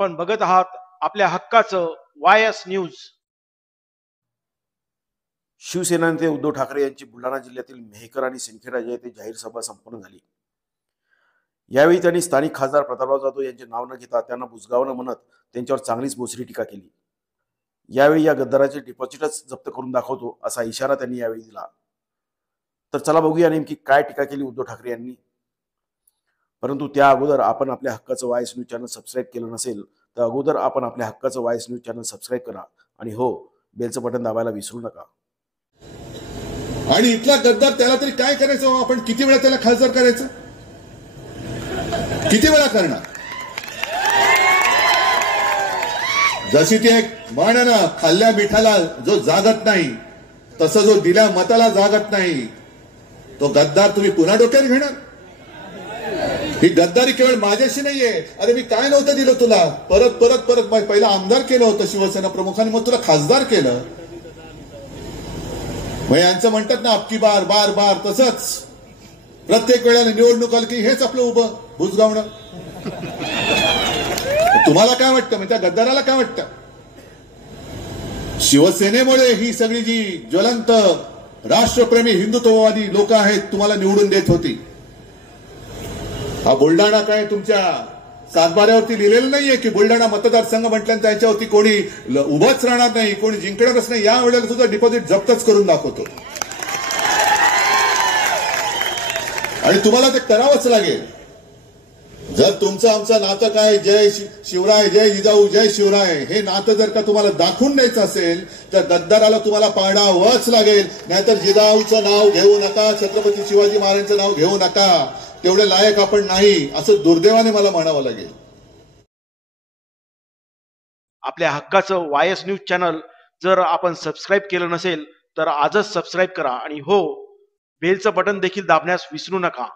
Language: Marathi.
आपण बघत आहात आपल्या हक्काचं वायस न्यूज। शिवसेना नेते उद्धव ठाकरे यांची बुलढाणा जिल्ह्यातील मेहकर आणि सिंदखेड येथे जाहीर सभा संपन्न झाली। यावेळी त्यांनी स्थानिक खासदार प्रतापराव जाधव यांचे नाव न घेता त्यांना बुजगावणं म्हणत त्यांच्यावर चांगलीच बोचरी टीका केली। यावेळी या गद्दाराचे डिपॉझिटच जप्त करून दाखवतो असा इशारा त्यांनी यावेळी दिला। तर चला बघूया नेमकी काय टीका केली उद्धव ठाकरे यांनी। परंतु त्या अगोदर आपण आपल्या हक्काचं वायस न्यूज चॅनल सबस्क्राईब केलं नसेल तर अगोदर आपण आपल्या हक्काचं वायस न्यूज चॅनल सबस्क्राईब करा आणि हो, बेलचं बटन दाबायला विसरू नका। आणि इथला गद्दार त्याला तरी काय करायचं? आपण किती वेळा त्याला खासदार करायचं? किती वेळा करणार? जशी ती एक म्हण आहे ना, खाल्ल्या मिठाला जो जागत नाही तसं जो दिल्या मताला जागत नाही तो गद्दार तुम्ही पुन्हा डोक्यात घेणार? ही गद्दारी केवळ माझ्याशी नाहीये। अरे मी काय नव्हतं दिलं तुला, परत परत परत पहिला आमदार केलं होतं शिवसेना प्रमुखांनी, मग तुला खासदार केलं। मग यांचं म्हणतात ना अबकी बार बार बार, तसंच प्रत्येक वेळेला निवडणूक आली की हेच आपलं उभं बुजगावणं। तुम्हाला काय वाटतं? म्हणजे त्या गद्दाराला काय वाटतं? शिवसेनेमुळे ही सगळी जी ज्वलंत राष्ट्रप्रेमी हिंदुत्ववादी लोक आहेत तुम्हाला निवडून देत होती। हा बुलढाणा काय तुमच्या सातबाऱ्यावरती लिहिलेलं नाहीये की बुलढाणा मतदारसंघ म्हटल्यानंतर त्याच्यावरती कोणी उभंच राहणार नाही, कोणी जिंकणारच नाही। या वेळेला सुद्धा डिपॉझिट जप्तच करून दाखवतो आणि तुम्हाला ते करावंच लागेल। जर तुमचं आमचं नातं काय जय शिवराय, जय जिजाऊ, जय शिवराय हे नातं जर का तुम्हाला दाखवून द्यायचं असेल तर गद्दाराला तुम्हाला पाडावंच लागेल। नाहीतर जिजाऊचं नाव घेऊ नका, छत्रपती शिवाजी महाराजांचं नाव घेऊ नका, तेवढे लायक आपण नाही असं दुर्दैवाने मला म्हणावं लागेल। आपल्या हक्काचं वायस न्यूज चॅनल जर आपण सबस्क्राईब केलं नसेल तर आजच सबस्क्राईब करा आणि हो, बेलचं बटन देखील दाबण्यास विसरू नका।